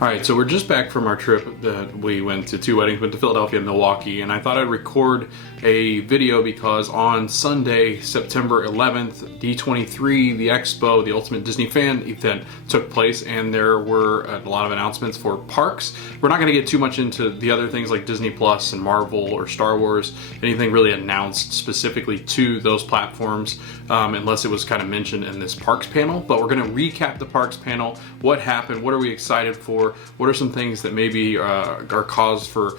All right, so we're just back from our trip that we went to two weddings, went to Philadelphia and Milwaukee, and I thought I'd record a video because on Sunday, September 11th, D23, the expo, the Ultimate Disney Fan event took place, and there were a lot of announcements for parks. We're not going to get too much into the other things like Disney Plus and Marvel or Star Wars, anything really announced specifically to those platforms, unless it was kind of mentioned in this parks panel. But we're going to recap the parks panel, what happened, what are we excited for, what are some things that maybe are cause for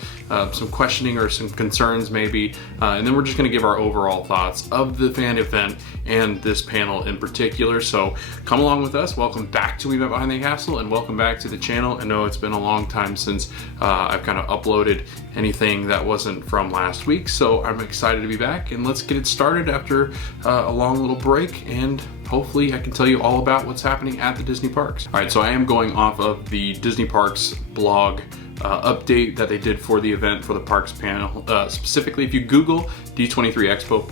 some questioning or some concerns maybe, and then we're just going to give our overall thoughts of the fan event and this panel in particular. So come along with us. Welcome back to We Met Behind the Castle, and welcome back to the channel. I know it's been a long time since I've kind of uploaded anything that wasn't from last week, so I'm excited to be back, and let's get it started after a long little break, and hopefully I can tell you all about what's happening at the Disney parks. All right, so I am going off of the Disney Parks blog update that they did for the event for the parks panel. Specifically, if you Google D23 Expo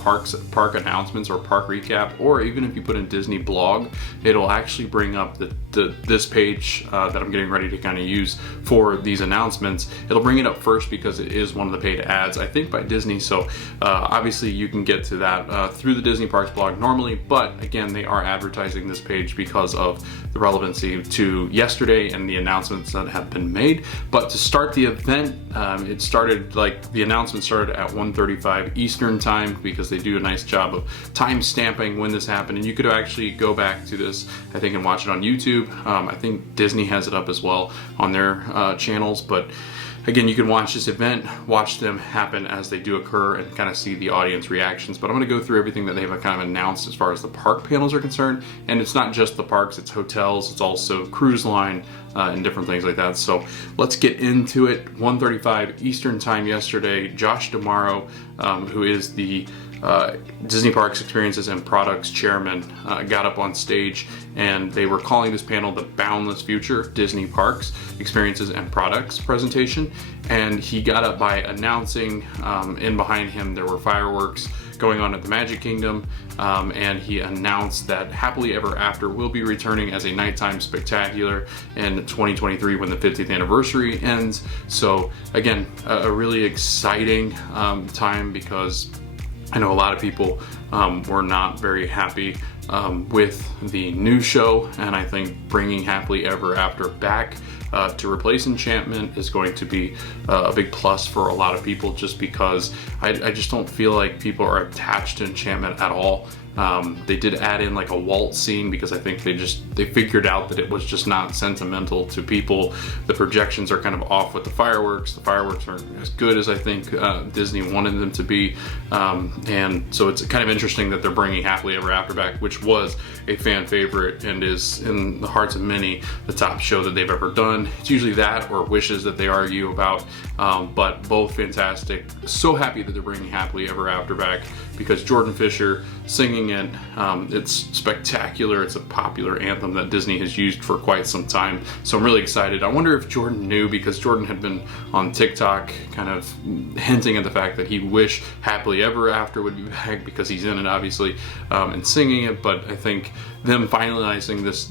park announcements or park recap, or even if you put in Disney blog, it'll actually bring up this page that I'm getting ready to kind of use for these announcements. It'll bring it up first because it is one of the paid ads, I think, by Disney. So obviously you can get to that through the Disney Parks blog normally, but again, they are advertising this page because of the relevancy to yesterday and the announcements that have been made. But to start the event, it started, like, the announcement started at 1:35 Eastern time, because they do a nice job of time stamping when this happened, and you could actually go back to this, I think, and watch it on YouTube. I think Disney has it up as well on their channels, but again, you can watch this event, watch them happen as they do occur, and kind of see the audience reactions. But I'm going to go through everything that they've kind of announced as far as the park panels are concerned. And it's not just the parks, it's hotels, it's also cruise line, and different things like that. So let's get into it. 1:35 Eastern time yesterday, Josh D'Amaro, who is the Disney Parks Experiences and Products Chairman, got up on stage, and they were calling this panel the Boundless Future of Disney Parks Experiences and Products presentation. And he got up by announcing, in behind him there were fireworks going on at the Magic Kingdom, and he announced that Happily Ever After will be returning as a nighttime spectacular in 2023 when the 50th anniversary ends. So again, a really exciting time, because I know a lot of people were not very happy with the new show, and I think bringing Happily Ever After back to replace Enchantment is going to be a big plus for a lot of people, just because I just don't feel like people are attached to Enchantment at all. They did add in like a waltz scene because I think they figured out that it was just not sentimental to people. The projections are kind of off with the fireworks. The fireworks aren't as good as I think Disney wanted them to be. And so it's kind of interesting that they're bringing Happily Ever After back, which was a fan favorite and is in the hearts of many the top show that they've ever done. It's usually that or Wishes that they argue about, but both fantastic. So happy that they're bringing Happily Ever After back, because Jordan Fisher singing it, it's spectacular. It's a popular anthem that Disney has used for quite some time, so I'm really excited. I wonder if Jordan knew, because Jordan had been on TikTok kind of hinting at the fact that he wished Happily Ever After would be back, because he's in it obviously, and singing it. But I think them finalizing this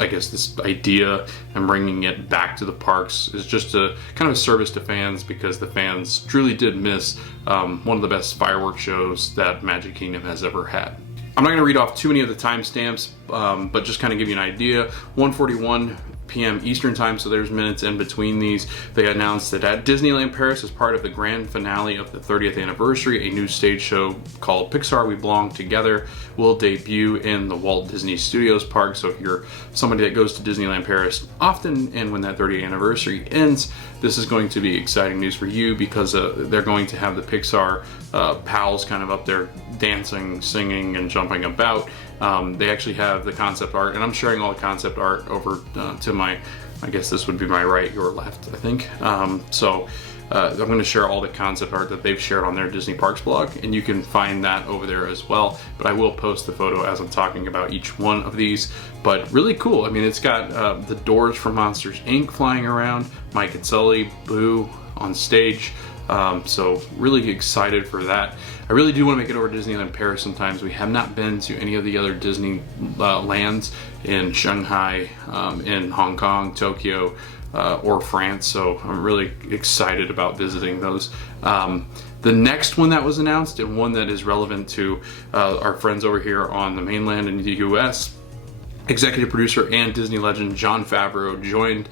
I guess this idea and bringing it back to the parks is just a kind of a service to fans, because the fans truly did miss one of the best fireworks shows that Magic Kingdom has ever had. I'm not going to read off too many of the timestamps, but just kind of give you an idea. 1:41 p.m. Eastern time, so there's minutes in between these. They announced that at Disneyland Paris, as part of the grand finale of the 30th anniversary, a new stage show called Pixar We Belong Together will debut in the Walt Disney Studios park. So if you're somebody that goes to Disneyland Paris often, and when that 30th anniversary ends, this is going to be exciting news for you, because they're going to have the Pixar pals kind of up there dancing, singing, and jumping about. They actually have the concept art, and I'm sharing all the concept art over to my, I guess this would be my right, your left, I think. So I'm going to share all the concept art that they've shared on their Disney Parks blog, and you can find that over there as well. But I will post the photo as I'm talking about each one of these. But really cool. I mean, it's got the doors from Monsters Inc. flying around, Mike and Sully, Boo on stage. So really excited for that. I really do want to make it over to Disneyland Paris sometimes. We have not been to any of the other Disney lands in Shanghai, in Hong Kong, Tokyo, or France, so I'm really excited about visiting those. The next one that was announced, and one that is relevant to our friends over here on the mainland in the US, executive producer and Disney legend Jon Favreau joined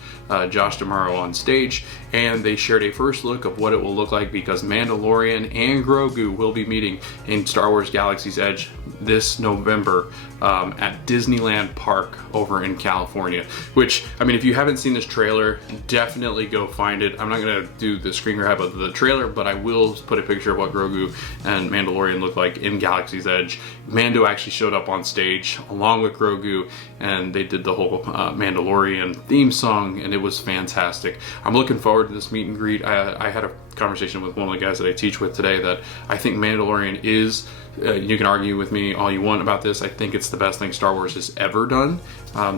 Josh D'Amaro on stage, and they shared a first look of what it will look like, because Mandalorian and Grogu will be meeting in Star Wars Galaxy's Edge this November at Disneyland Park over in California. Which, I mean, if you haven't seen this trailer, definitely go find it. I'm not gonna do the screen grab of the trailer, but I will put a picture of what Grogu and Mandalorian look like in Galaxy's Edge. Mando actually showed up on stage along with Grogu, and they did the whole Mandalorian theme song, and it was fantastic. I'm looking forward to this meet and greet. I had a conversation with one of the guys that I teach with today that I think Mandalorian is, you can argue with me all you want about this, I think it's the best thing Star Wars has ever done. I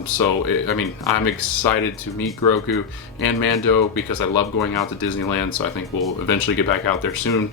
mean, I'm excited to meet Grogu and Mando because I love going out to Disneyland, so I think we'll eventually get back out there soon,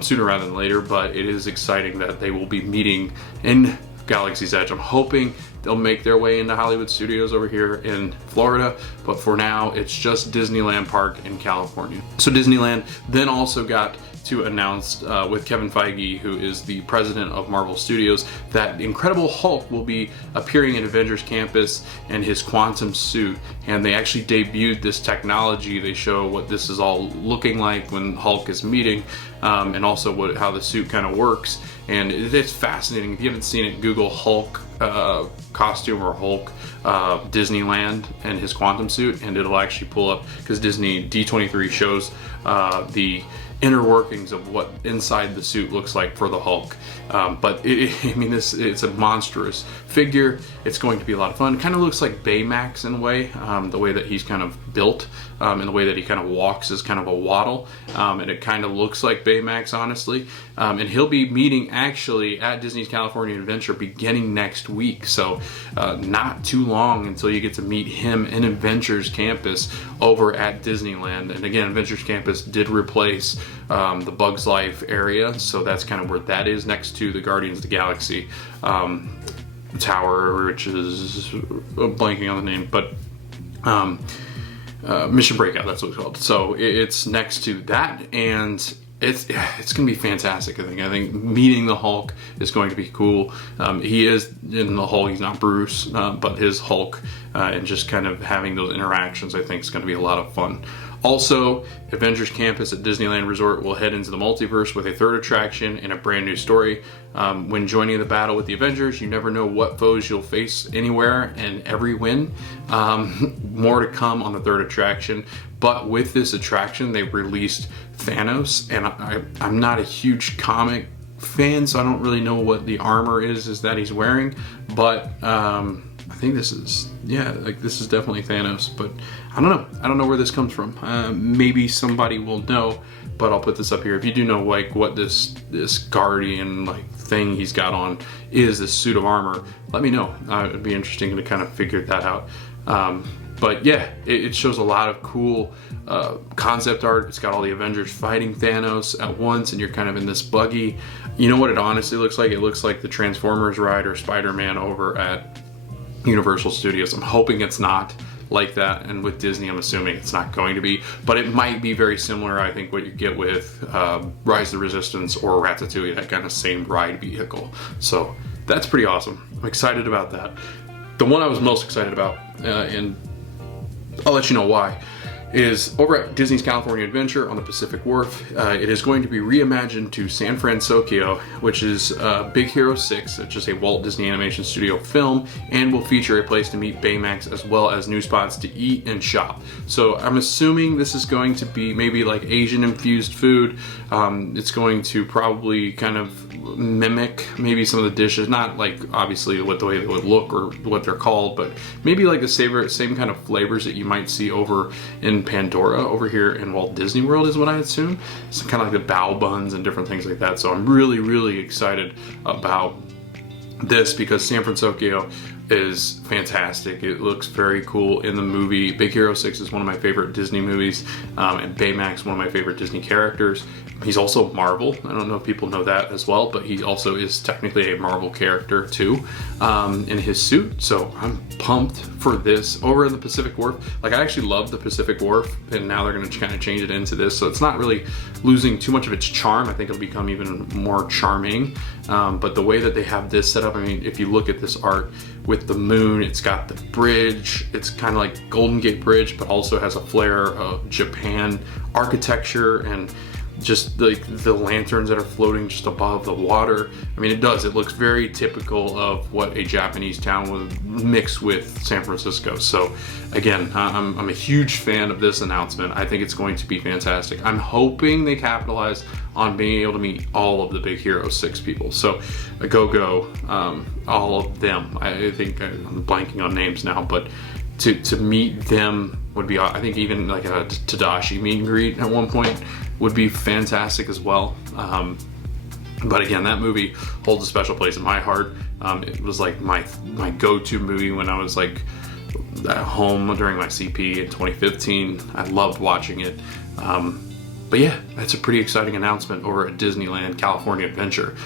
sooner rather than later, but it is exciting that they will be meeting in Galaxy's Edge. I'm hoping they'll make their way into Hollywood Studios over here in Florida, but for now it's just Disneyland Park in California. So Disneyland then also got to announce with Kevin Feige, who is the president of Marvel Studios, that the Incredible Hulk will be appearing in Avengers Campus in his quantum suit, and they actually debuted this technology. They show what this is all looking like when Hulk is meeting, and also how the suit kind of works, and it's fascinating. If you haven't seen it, Google Hulk costume or Hulk Disneyland and his quantum suit, and it'll actually pull up, because Disney D23 shows the inner workings of what inside the suit looks like for the Hulk. But I mean, it's a monstrous figure. It's going to be a lot of fun. Kind of looks like Baymax in a way, the way that he's kind of built, and the way that he kind of walks is kind of a waddle, and it kind of looks like Baymax, honestly. And he'll be meeting actually at Disney's California Adventure beginning next week, so not too long until you get to meet him in Adventures Campus over at Disneyland. And again, Adventures Campus did replace the Bugs Life area, so that's kind of where that is, next to the Guardians of the Galaxy tower, which is blanking on the name, but Mission Breakout, that's what it's called. So it's next to that, and it's gonna be fantastic. I think meeting the Hulk is going to be cool. He is in the Hulk, he's not Bruce, but his Hulk, and just kind of having those interactions, I think is going to be a lot of fun. Also, Avengers Campus at Disneyland Resort will head into the multiverse with a third attraction and a brand new story. When joining the battle with the Avengers, you never know what foes you'll face anywhere and every win. More to come on the third attraction, but with this attraction, they've released Thanos, and I'm not a huge comic fan, so I don't really know what the armor is that he's wearing, but I think this is, yeah, like this is definitely Thanos, but I don't know where this comes from. Maybe somebody will know, but I'll put this up here. If you do know like what this guardian like thing he's got on is, this suit of armor, let me know. It'd be interesting to kind of figure that out. But yeah, it shows a lot of cool concept art. It's got all the Avengers fighting Thanos at once, and you're kind of in this buggy. You know what it honestly looks like? It looks like the Transformers ride or Spider-Man over at Universal Studios. I'm hoping it's not like that, and with Disney I'm assuming it's not going to be, but it might be very similar. I think what you get with Rise of the Resistance or Ratatouille, that kind of same ride vehicle. So that's pretty awesome. I'm excited about that. The one I was most excited about, and I'll let you know why, is over at Disney's California Adventure on the Pacific Wharf. It is going to be reimagined to San Francisco, which is Big Hero 6, which is a Walt Disney Animation Studio film, and will feature a place to meet Baymax as well as new spots to eat and shop. So I'm assuming this is going to be maybe like Asian infused food. It's going to probably kind of mimic maybe some of the dishes, not like obviously what the way they would look or what they're called, but maybe like the same kind of flavors that you might see over in Pandora over here in Walt Disney World is what I assume. Some kind of like the bao buns and different things like that. So I'm really excited about this because San Francisco is fantastic. It looks very cool in the movie. Big Hero 6 is one of my favorite Disney movies, and Baymax, one of my favorite Disney characters. He's also Marvel. I don't know if people know that as well, but he also is technically a Marvel character too, in his suit. So I'm pumped for this. Over in the Pacific Wharf, like, I actually love the Pacific Wharf, and now they're going to kind of change it into this, so it's not really losing too much of its charm. I think it'll become even more charming. But the way that they have this set up, I mean, if you look at this art with the moon, it's got the bridge. It's kind of like Golden Gate Bridge, but also has a flair of Japan architecture, and just like the lanterns that are floating just above the water. I mean, it looks very typical of what a Japanese town would mix with San Francisco. So again, I'm a huge fan of this announcement. I think it's going to be fantastic. I'm hoping they capitalize on being able to meet all of the Big Hero 6 people. So go, all of them. I think I'm blanking on names now, but to meet them would be, I think even like a Tadashi meet and greet at one point would be fantastic as well. But again, that movie holds a special place in my heart. It was like my go-to movie when I was like at home during my CP in 2015. I loved watching it. But yeah, that's a pretty exciting announcement over at Disneyland California Adventure.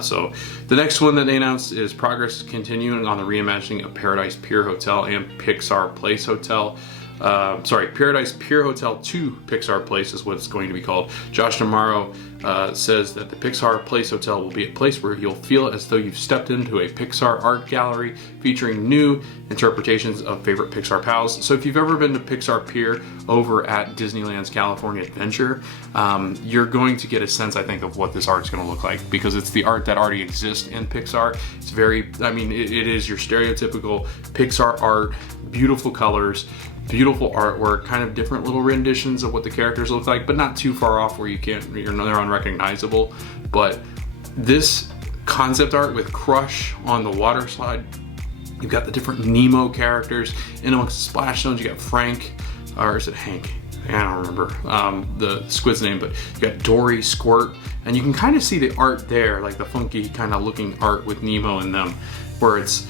So the next one that they announced is progress continuing on the reimagining of Paradise Pier Hotel and Pixar Place Hotel. Paradise Pier Hotel 2 Pixar Place is what it's going to be called. Josh D'Amaro says that the Pixar Place Hotel will be a place where you'll feel as though you've stepped into a Pixar art gallery featuring new interpretations of favorite Pixar pals. So if you've ever been to Pixar Pier over at Disneyland's California Adventure, you're going to get a sense, I think, of what this art's going to look like, because it's the art that already exists in Pixar. It's very, I mean, it is your stereotypical Pixar art, beautiful colors, beautiful artwork, kind of different little renditions of what the characters look like, but not too far off where they're unrecognizable. But this concept art with Crush on the water slide, you've got the different Nemo characters in amongst the splash zones. You got Frank, or is it Hank? I don't remember the squid's name, but you got Dory, Squirt, and you can kind of see the art there, like the funky kind of looking art with Nemo in them, where it's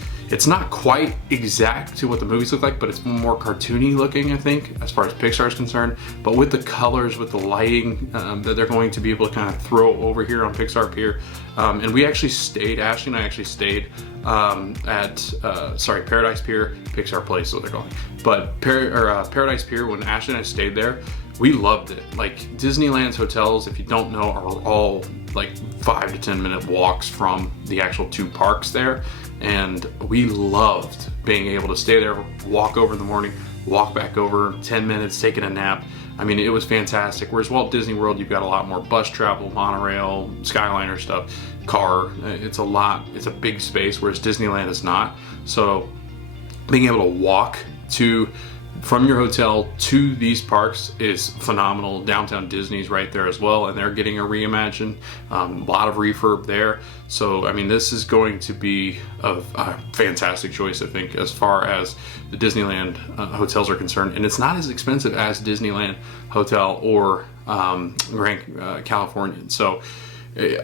not quite exact to what the movies look like, but it's more cartoony looking, I think, as far as Pixar is concerned. But with the colors, with the lighting that they're going to be able to kind of throw over here on Pixar Pier. And we actually stayed, Ashley and I actually stayed at Paradise Pier, Pixar Place is what they're calling. But Paradise Pier, when Ashley and I stayed there, we loved it. Like, Disneyland's hotels, if you don't know, are all like 5 to 10 minute walks from the actual two parks there. And we loved being able to stay there, walk over in the morning, walk back over, 10 minutes, taking a nap. I mean, it was fantastic. Whereas Walt Disney World, you've got a lot more bus travel, monorail, Skyliner stuff, car. It's a big space, whereas Disneyland is not. So being able to walk from your hotel to these parks is phenomenal. Downtown Disney's right there as well, and they're getting a reimagine. A lot of refurb there. So, I mean, this is going to be a fantastic choice, I think, as far as the Disneyland hotels are concerned. And it's not as expensive as Disneyland Hotel or Grand Californian. So,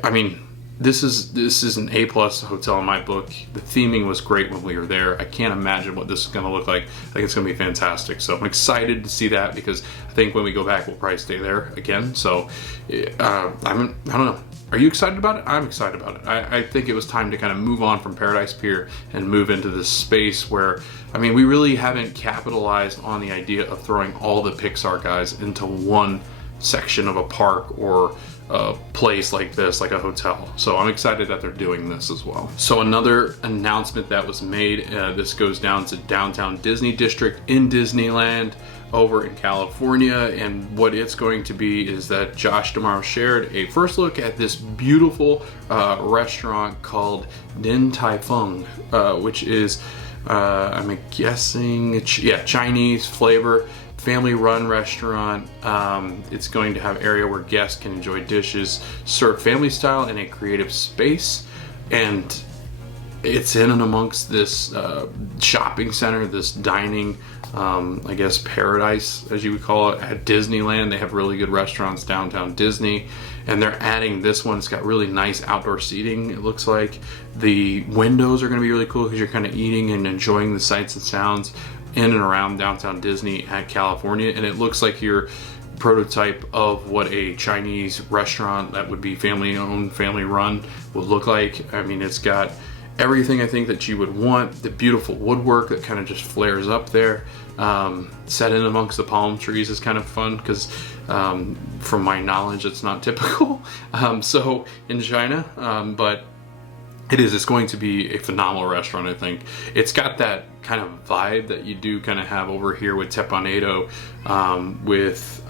I mean, this is an A+ hotel in my book. The theming was great when we were there. I can't imagine what this is going to look like. I think it's going to be fantastic. So I'm excited to see that, because I think when we go back, we'll probably stay there again. So I don't know. Are you excited about it? I'm excited about it. I think it was time to kind of move on from Paradise Pier and move into this space where, I mean, we really haven't capitalized on the idea of throwing all the Pixar guys into one section of a park or a place like this, like a hotel. So I'm excited that they're doing this as well. So another announcement that was made, this goes down to Downtown Disney District in Disneyland over in California, and what it's going to be is that Josh D'Amaro shared a first look at this beautiful restaurant called Din Tai Fung, which is I'm guessing Chinese flavor, family-run restaurant. It's going to have area where guests can enjoy dishes served family style in a creative space, and it's in and amongst this shopping center, this dining I guess paradise, as you would call it, at Disneyland. They have really good restaurants downtown Disney, and they're adding this one. It's got really nice outdoor seating. It looks like the windows are going to be really cool because you're kind of eating and enjoying the sights and sounds in and around downtown Disney at California. And it looks like your prototype of what a Chinese restaurant that would be family owned, family run would look like. I mean, it's got everything I think that you would want. The beautiful woodwork that kind of just flares up there, set in amongst the palm trees is kind of fun because from my knowledge it's not typical so in China, but it's going to be a phenomenal restaurant. I think it's got that kind of vibe that you do kind of have over here with Teppanyaki, with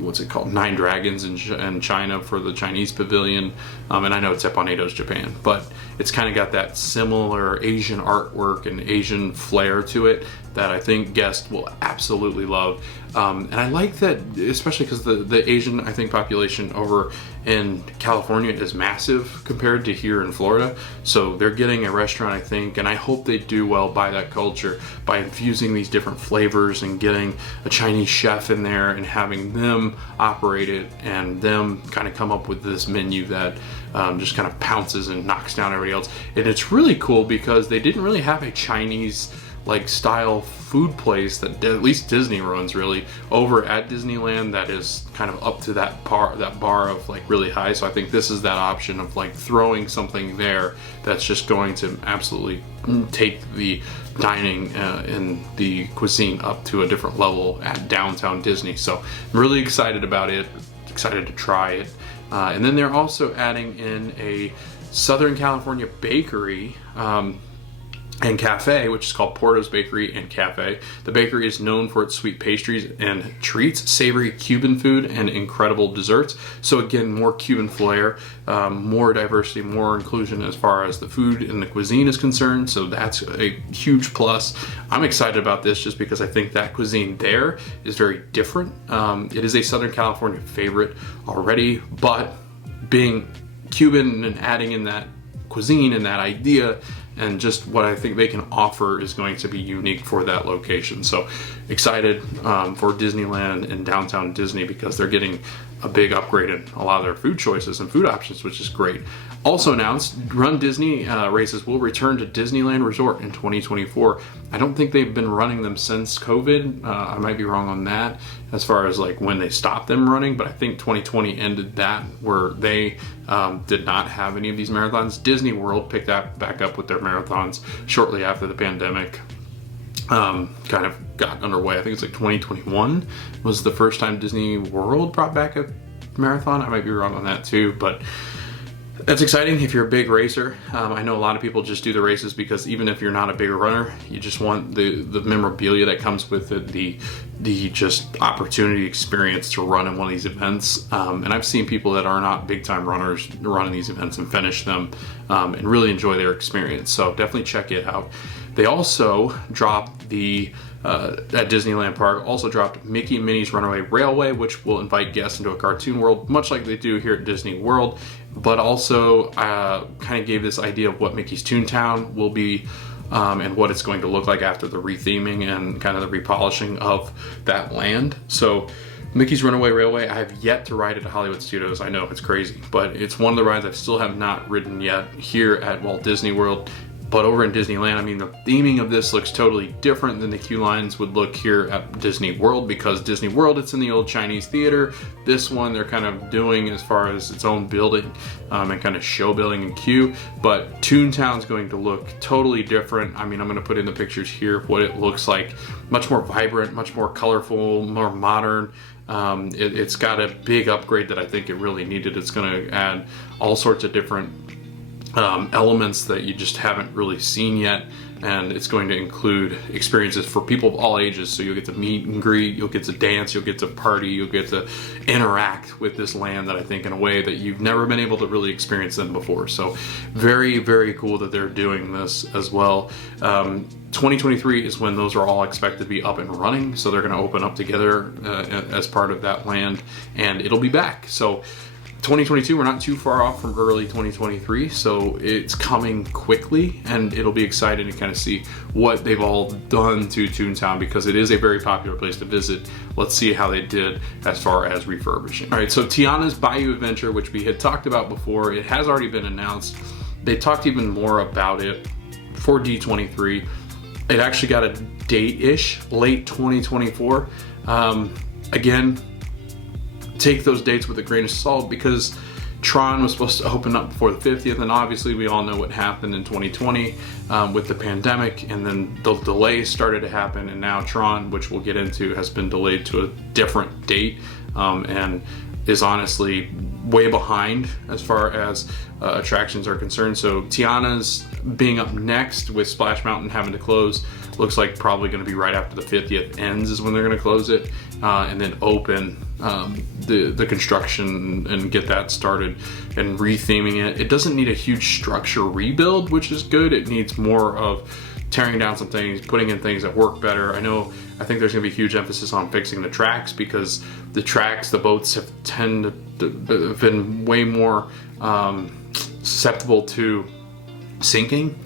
what's it called, Nine Dragons in China for the Chinese pavilion, and I know Teppanyaki is Japan, but it's kind of got that similar Asian artwork and Asian flair to it that I think guests will absolutely love. And I like that, especially because the Asian, I think, population over in California is massive compared to here in Florida. So they're getting a restaurant, I think, and I hope they do well by that culture, by infusing these different flavors and getting a Chinese chef in there and having them operate it and them kind of come up with this menu that just kind of pounces and knocks down everybody else. And it's really cool because they didn't really have a Chinese like style food place that at least Disney runs really over at Disneyland that is kind of up to that bar of like really high. So I think this is that option of like throwing something there that's just going to absolutely take the dining and the cuisine up to a different level at downtown Disney. So I'm really excited about it, excited to try it. And then they're also adding in a Southern California bakery and cafe, which is called Porto's Bakery and Cafe. The bakery is known for its sweet pastries and treats, savory Cuban food, and incredible desserts. So again, more Cuban flair, more diversity, more inclusion as far as the food and the cuisine is concerned. So that's a huge plus. I'm excited about this just because I think that cuisine there is very different. It is a Southern California favorite already, but being Cuban and adding in that cuisine and that idea and just what I think they can offer is going to be unique for that location. So excited for Disneyland and downtown Disney because they're getting a big upgrade in a lot of their food choices and food options, which is great. Also announced, Run Disney races will return to Disneyland Resort in 2024. I don't think they've been running them since COVID. I might be wrong on that as far as like when they stopped them running, but I think 2020 ended that where they did not have any of these marathons. Disney World picked that back up with their marathons shortly after the pandemic kind of got underway. I think it's like 2021 was the first time Disney World brought back a marathon. I might be wrong on that too, but that's exciting if you're a big racer. I know a lot of people just do the races because even if you're not a big runner, you just want the memorabilia that comes with it, the just opportunity experience to run in one of these events. And I've seen people that are not big time runners run in these events and finish them and really enjoy their experience. So definitely check it out. They also dropped at Disneyland Park, also dropped Mickey and Minnie's Runaway Railway, which will invite guests into a cartoon world, much like they do here at Disney World, but also kind of gave this idea of what Mickey's Toontown will be and what it's going to look like after the retheming and kind of the repolishing of that land. So Mickey's Runaway Railway, I have yet to ride it at Hollywood Studios. I know it's crazy, but it's one of the rides I still have not ridden yet here at Walt Disney World. But over in Disneyland, I mean, the theming of this looks totally different than the queue lines would look here at Disney World, because Disney World, it's in the old Chinese theater. This one, they're kind of doing as far as its own building and kind of show building and queue. But Toontown's going to look totally different. I mean, I'm going to put in the pictures here of what it looks like. Much more vibrant, much more colorful, more modern. It's got a big upgrade that I think it really needed. It's going to add all sorts of different elements that you just haven't really seen yet, and it's going to include experiences for people of all ages. So you'll get to meet and greet, you'll get to dance, you'll get to party, you'll get to interact with this land that I think in a way that you've never been able to really experience them before. So very, very cool that they're doing this as well. 2023 is when those are all expected to be up and running, so they're going to open up together as part of that land, and it'll be back. So 2022, we're not too far off from early 2023, so it's coming quickly, and it'll be exciting to kind of see what they've all done to Toontown, because it is a very popular place to visit. Let's see how they did as far as refurbishing. All right, so Tiana's Bayou Adventure, which we had talked about before, it has already been announced. They talked even more about it for D23. It actually got a date-ish, late 2024. Again, take those dates with a grain of salt, because Tron was supposed to open up before the 50th, and obviously we all know what happened in 2020 with the pandemic, and then the delays started to happen, and now Tron, which we'll get into, has been delayed to a different date, and is honestly way behind as far as attractions are concerned. So Tiana's being up next, with Splash Mountain having to close, looks like probably going to be right after the 50th ends is when they're going to close it, and then open the construction and get that started and retheming it. It doesn't need a huge structure rebuild, which is good. It needs more of tearing down some things, putting in things that work better. I think there's going to be a huge emphasis on fixing the tracks, because the boats have been way more susceptible to sinking,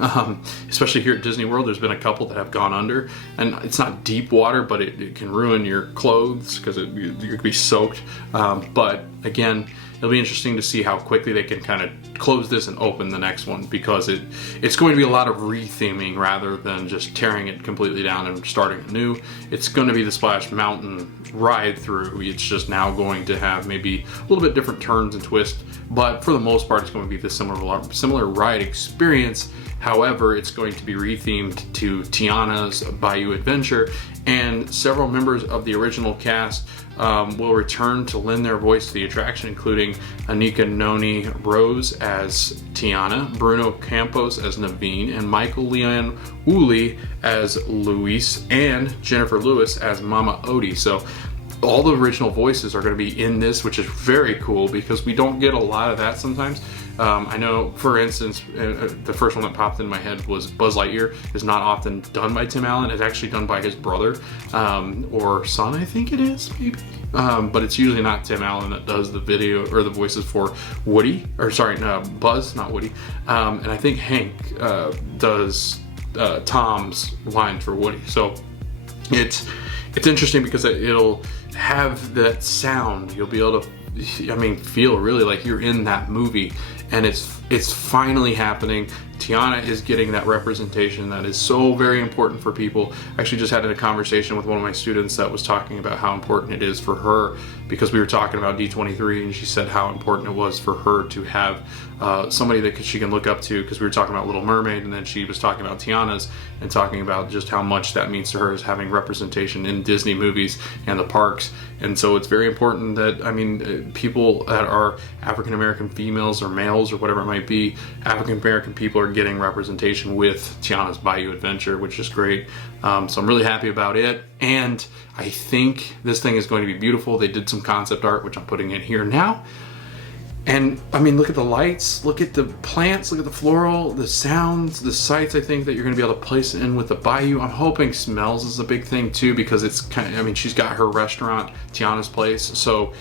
especially here at Disney World. There's been a couple that have gone under, and it's not deep water, but it can ruin your clothes because you could be soaked. But again, it'll be interesting to see how quickly they can kind of close this and open the next one, because it's going to be a lot of retheming rather than just tearing it completely down and starting anew. It's going to be the Splash Mountain ride through. It's just now going to have maybe a little bit different turns and twists, but for the most part it's going to be the similar ride experience. However, it's going to be rethemed to Tiana's Bayou Adventure, and several members of the original cast will return to lend their voice to the attraction, including Anika Noni Rose as Tiana, Bruno Campos as Naveen, and Michael Leon Woolley as Luis, and Jennifer Lewis as Mama Odie. So all the original voices are going to be in this, which is very cool, because we don't get a lot of that sometimes. I know, for instance, the first one that popped in my head was Buzz Lightyear is not often done by Tim Allen. It's actually done by his brother, or son, I think it is, maybe. But it's usually not Tim Allen that does the video or the voices for Woody, or sorry, no, Buzz, not Woody. And I think Hank does Tom's lines for Woody. So it's interesting because it'll have that sound. You'll be able to, feel really like you're in that movie, and it's finally happening. Tiana is getting that representation that is so very important for people. I actually just had a conversation with one of my students that was talking about how important it is for her, because we were talking about D23, and she said how important it was for her to have somebody that she can look up to, because we were talking about Little Mermaid, and then she was talking about Tiana's and talking about just how much that means to her, is having representation in Disney movies and the parks. And so it's very important that, people that are African American females or males or whatever it might be, African American people are getting representation with Tiana's Bayou Adventure, which is great. So I'm really happy about it, and I think this thing is going to be beautiful. They did some concept art, which I'm putting in here now. And look at the lights, look at the plants, look at the floral, the sounds, the sights. I think that you're going to be able to place it in with the bayou. I'm hoping smells is a big thing too, because it's kind of, she's got her restaurant, Tiana's Place. So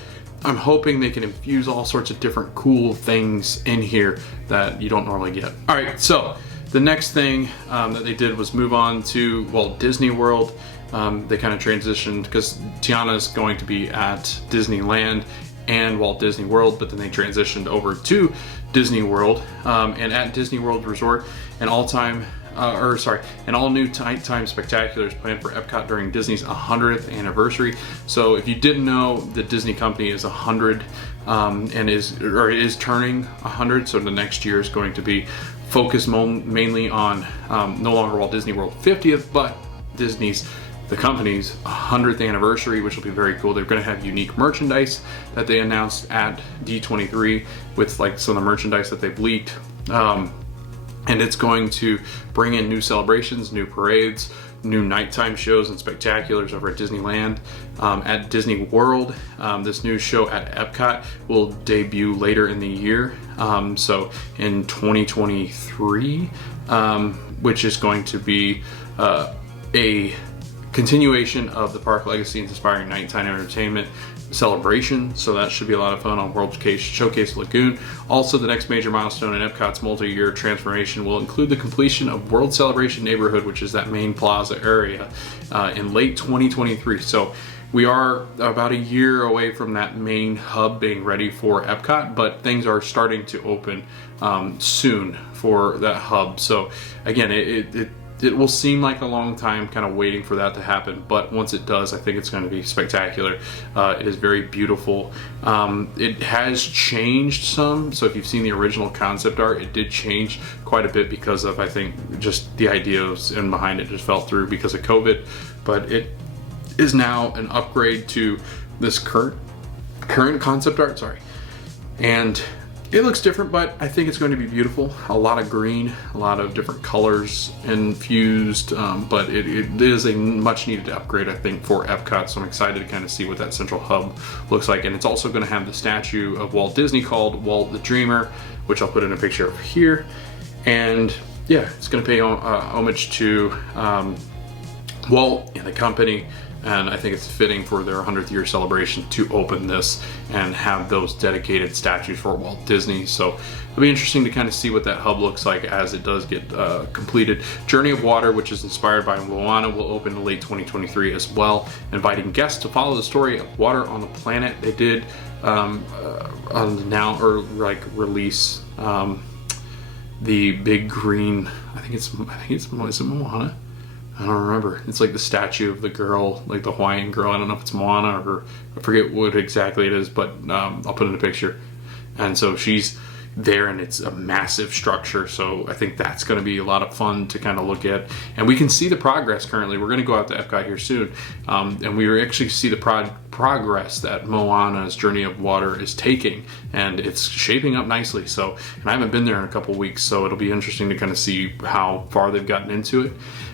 I'm hoping they can infuse all sorts of different cool things in here that you don't normally get. All right, so the next thing that they did was move on to Walt Disney World. They kind of transitioned, because Tiana's going to be at Disneyland and Walt Disney World, but then they transitioned over to Disney World, and at Disney World Resort, an all new nighttime spectaculars planned for Epcot during Disney's 100th anniversary. So if you didn't know, the Disney company is 100, and is turning 100. So the next year is going to be focused mainly on no longer Walt Disney World 50th, but the company's 100th anniversary, which will be very cool. They're going to have unique merchandise that they announced at D23 with like some of the merchandise that they've leaked. And it's going to bring in new celebrations, new parades, new nighttime shows and spectaculars over at Disneyland. At Disney World, this new show at Epcot will debut later in the year. So in 2023, which is going to be a continuation of the park legacy and inspiring nighttime entertainment celebration, so that should be a lot of fun on World Showcase Lagoon. Also, the next major milestone in Epcot's multi-year transformation will include the completion of World Celebration Neighborhood, which is that main plaza area, in late 2023. So we are about a year away from that main hub being ready for Epcot, but things are starting to open soon for that hub. So again, it will seem like a long time kind of waiting for that to happen, but once it does, I think it's going to be spectacular. It is very beautiful. It has changed some, so if you've seen the original concept art, it did change quite a bit because of, I think, just the ideas and behind it just fell through because of COVID, but it is now an upgrade to this current concept art, and it looks different, but I think it's going to be beautiful. A lot of green, a lot of different colors infused, but it is a much needed upgrade, I think, for Epcot. So I'm excited to kind of see what that central hub looks like. And it's also going to have the statue of Walt Disney called Walt the Dreamer, which I'll put in a picture of here. And yeah, it's going to pay homage to Walt and the company. And I think it's fitting for their 100th year celebration to open this and have those dedicated statues for Walt Disney. So it'll be interesting to kind of see what that hub looks like as it does get completed. Journey of Water, which is inspired by Moana, will open in late 2023 as well, inviting guests to follow the story of water on the planet. They did release the big green, I think it's is it Moana? I don't remember. It's like the statue of the girl, like the Hawaiian girl. I don't know if it's Moana or I forget what exactly it is, but I'll put in a picture. And so she's there, and it's a massive structure. So I think that's going to be a lot of fun to kind of look at. And we can see the progress currently. We're going to go out to Epcot here soon. And we actually see the progress that Moana's Journey of Water is taking. And it's shaping up nicely. So, and I haven't been there in a couple weeks, so it'll be interesting to kind of see how far they've gotten into it.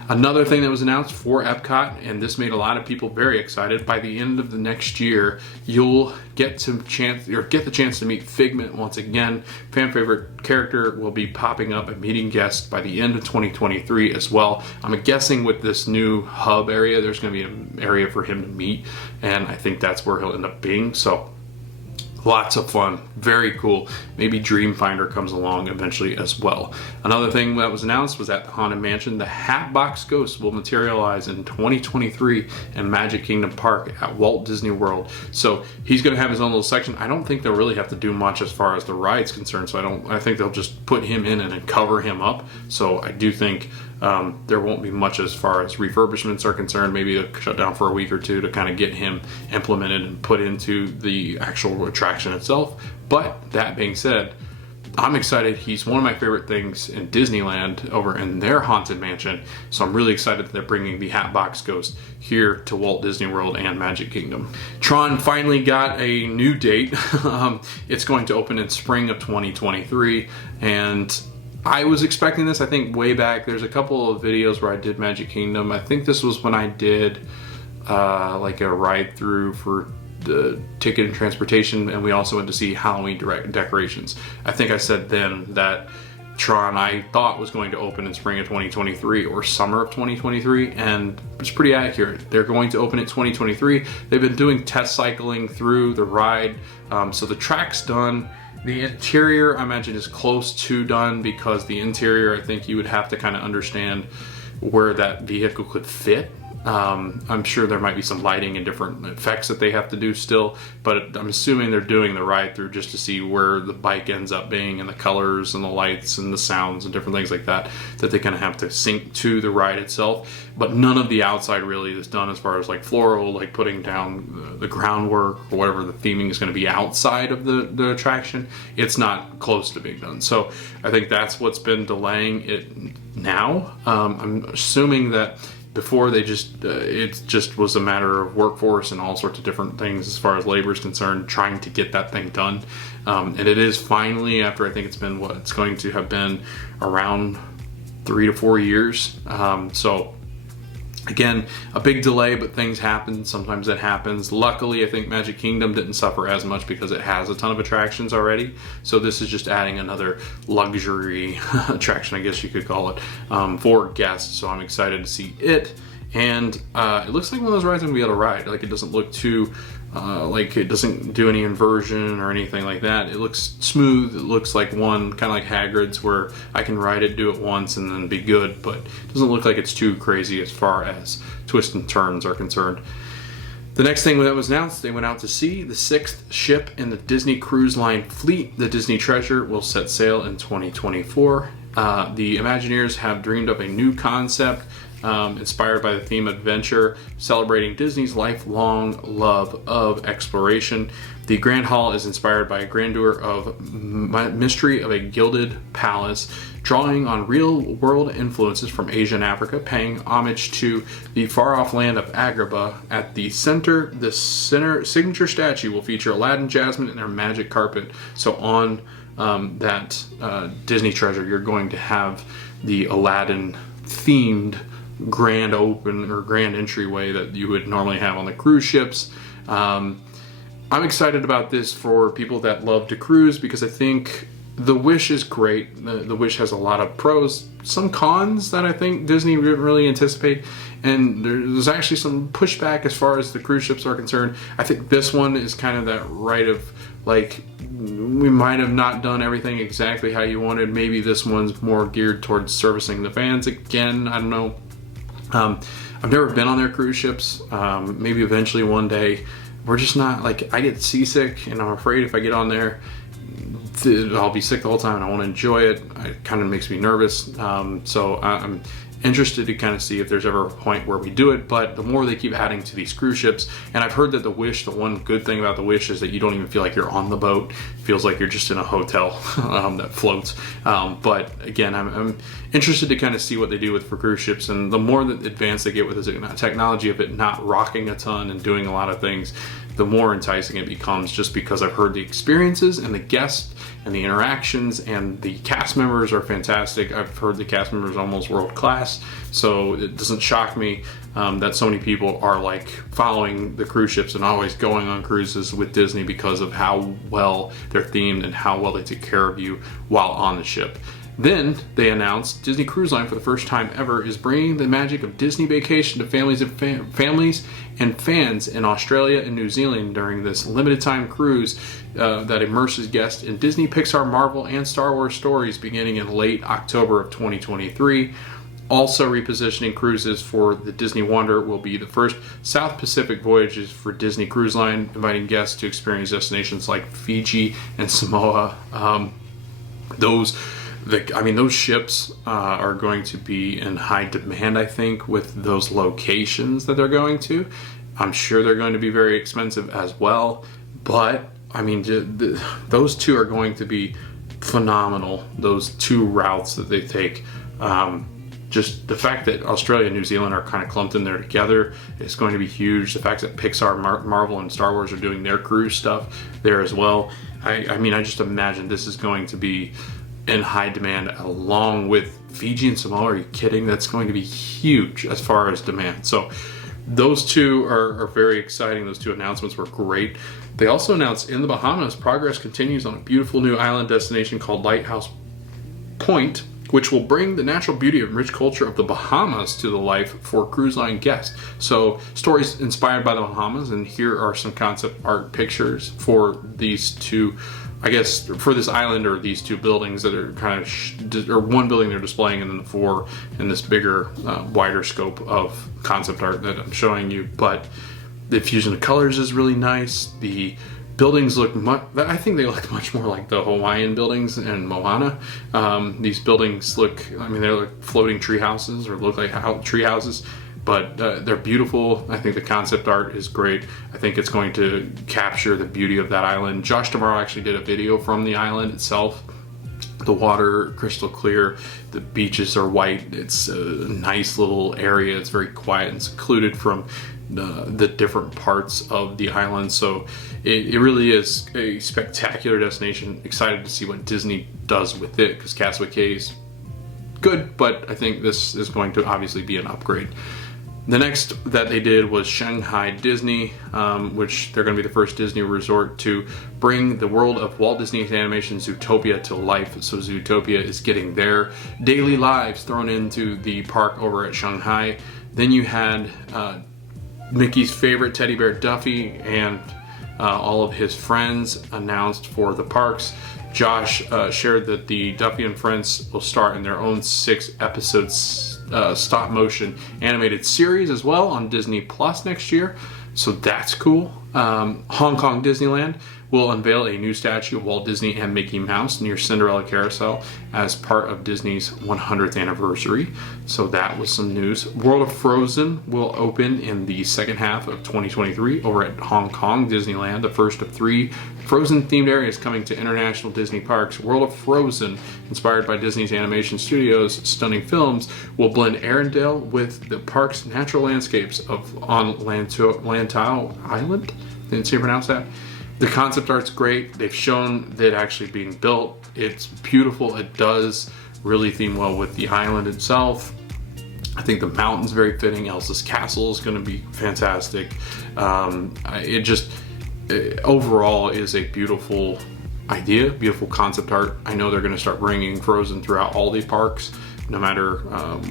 Another thing that was announced for Epcot, and this made a lot of people very excited, by the end of the next year, you'll get the chance to meet Figment once again. Fan favorite character will be popping up and meeting guests by the end of 2023 as well. I'm guessing with this new hub area, there's going to be an area for him to meet, and I think that's where he'll end up being. So lots of fun, very cool. Maybe Dreamfinder comes along eventually as well. Another thing that was announced was at the Haunted Mansion, the Hatbox Ghost will materialize in 2023 in Magic Kingdom Park at Walt Disney World. So he's going to have his own little section. I don't think they'll really have to do much as far as the ride's concerned. So I think they'll just put him in and then cover him up. So I do think there won't be much as far as refurbishments are concerned. Maybe they'll shut down for a week or two to kind of get him implemented and put into the actual attraction itself. But that being said, I'm excited. He's one of my favorite things in Disneyland over in their Haunted Mansion. So I'm really excited that they're bringing the Hatbox Ghost here to Walt Disney World and Magic Kingdom. Tron finally got a new date. It's going to open in spring of 2023. And I was expecting this, I think, way back. There's a couple of videos where I did Magic Kingdom. I think this was when I did like a ride through for the ticket and transportation, and we also went to see Halloween decorations. I think I said then that Tron, I thought, was going to open in spring of 2023 or summer of 2023, and it's pretty accurate. They're going to open in 2023. They've been doing test cycling through the ride, so the track's done. The interior, I imagine, is close to done, because the interior, I think you would have to kind of understand where that vehicle could fit. I'm sure there might be some lighting and different effects that they have to do still, but I'm assuming they're doing the ride through just to see where the bike ends up being, and the colors and the lights and the sounds and different things like that they kind of have to sync to the ride itself. But none of the outside really is done as far as like floral, like putting down the groundwork or whatever the theming is going to be outside of the attraction. It's not close to being done. So I think that's what's been delaying it now. I'm assuming that before they it just was a matter of workforce and all sorts of different things as far as labor is concerned, trying to get that thing done. And it is finally, after I think it's been it's going to have been around 3 to 4 years. So again, a big delay, but things happen. Sometimes it happens. Luckily, I think Magic Kingdom didn't suffer as much because it has a ton of attractions already. So this is just adding another luxury attraction, I guess you could call it, for guests. So I'm excited to see it. and it looks like one of those rides I'm gonna be able to ride. Like, it doesn't look too like it doesn't do any inversion or anything like that. It looks smooth. It looks like one kind of like Hagrid's, where I can ride it, do it once, and then be good. But it doesn't look like it's too crazy as far as twists and turns are concerned. The next thing that was announced, they went out to sea. The 6th ship in the Disney Cruise Line fleet, the Disney Treasure, will set sail in 2024. The Imagineers have dreamed up a new concept inspired by the theme adventure, celebrating Disney's lifelong love of exploration. The Grand Hall is inspired by a grandeur of mystery of a gilded palace, drawing on real-world influences from Asia and Africa, paying homage to the far-off land of Agrabah. At the center signature statue will feature Aladdin, Jasmine, and their magic carpet. So on that Disney Treasure, you're going to have the Aladdin-themed grand open or grand entryway that you would normally have on the cruise ships. I'm excited about this for people that love to cruise, because I think the Wish is great. The Wish has a lot of pros, some cons that I think Disney didn't really anticipate, and there's actually some pushback as far as the cruise ships are concerned. I think this one is kind of that right of, like, we might have not done everything exactly how you wanted. Maybe this one's more geared towards servicing the fans again. I don't know. I've never been on their cruise ships. Maybe eventually one day. We're just not, like, I get seasick, and I'm afraid if I get on there, I'll be sick the whole time and I won't enjoy it. It kind of makes me nervous. So I'm interested to kind of see if there's ever a point where we do it. But the more they keep adding to these cruise ships, and I've heard that the Wish, the one good thing about the Wish is that you don't even feel like you're on the boat. It feels like you're just in a hotel that floats. But again, I'm interested to kind of see what they do with for cruise ships, and the more that advanced they get with the technology of it not rocking a ton and doing a lot of things, the more enticing it becomes, just because I've heard the experiences and the guests and the interactions, and the cast members are fantastic. I've heard the cast members are almost world class, so it doesn't shock me that so many people are like following the cruise ships and always going on cruises with Disney because of how well they're themed and how well they take care of you while on the ship. Then they announced Disney Cruise Line, for the first time ever, is bringing the magic of Disney Vacation to families and fans in Australia and New Zealand during this limited time cruise that immerses guests in Disney, Pixar, Marvel, and Star Wars stories beginning in late October of 2023. Also repositioning cruises for the Disney Wonder will be the first South Pacific voyages for Disney Cruise Line, inviting guests to experience destinations like Fiji and Samoa. Those ships are going to be in high demand, I think, with those locations that they're going to. I'm sure they're going to be very expensive as well. But, I mean, those two are going to be phenomenal, those two routes that they take. Just the fact that Australia and New Zealand are kind of clumped in there together is going to be huge. The fact that Pixar, Marvel, and Star Wars are doing their cruise stuff there as well. I mean, I just imagine this is going to be in high demand, along with Fiji and Samoa. Are you kidding? That's going to be huge as far as demand. So those two are very exciting. Those two announcements were great. They also announced in the Bahamas, progress continues on a beautiful new island destination called Lighthouse Point, which will bring the natural beauty and rich culture of the Bahamas to the life for cruise line guests. So stories inspired by the Bahamas, and here are some concept art pictures for these two, I guess, for this island, or these two buildings that are kind of, or one building they're displaying, and then the four in this bigger, wider scope of concept art that I'm showing you. But the fusion of colors is really nice. The buildings look I think they look much more like the Hawaiian buildings in Moana. These buildings look, I mean, they're like floating tree houses, or look like tree houses. But they're beautiful. I think the concept art is great. I think it's going to capture the beauty of that island. Josh Tomorrow actually did a video from the island itself. The water crystal clear, the beaches are white. It's a nice little area. It's very quiet and secluded from the different parts of the island. So it really is a spectacular destination. Excited to see what Disney does with it, because Castaway Cay is good, but I think this is going to obviously be an upgrade. The next that they did was Shanghai Disney, which they're going to be the first Disney resort to bring the world of Walt Disney's animation Zootopia to life. So Zootopia is getting their daily lives thrown into the park over at Shanghai. Then you had Mickey's favorite teddy bear Duffy and all of his friends announced for the parks. Josh shared that the Duffy and Friends will star in their own 6-episode stop motion animated series as well on Disney Plus next year. So that's cool. Hong Kong Disneyland will unveil a new statue of Walt Disney and Mickey Mouse near Cinderella Carousel as part of Disney's 100th anniversary. So that was some news. World of Frozen will open in the second half of 2023 over at Hong Kong Disneyland, the first of 3 Frozen themed areas coming to international Disney parks. World of Frozen, inspired by Disney's animation studios' stunning films, will blend Arendelle with the park's natural landscapes on Lantau Island. Didn't see you pronounce that. The concept art's great. They've shown that actually being built. It's beautiful. It does really theme well with the island itself. I think the mountain's very fitting. Elsa's castle is going to be fantastic. Overall is a beautiful idea, beautiful concept art. I know they're going to start bringing Frozen throughout all the parks, no matter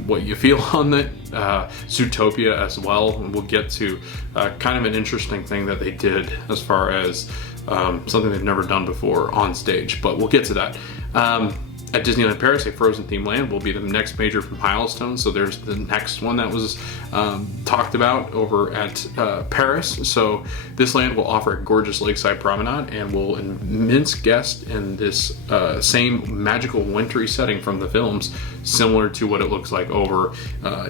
what you feel on it. Zootopia as well. And we'll get to kind of an interesting thing that they did as far as something they've never done before on stage, but we'll get to that. At Disneyland Paris, a Frozen themed land will be the next major milestone. So there's the next one that was talked about over at Paris. So this land will offer a gorgeous lakeside promenade and will immerse guests in this same magical wintry setting from the films, similar to what it looks like over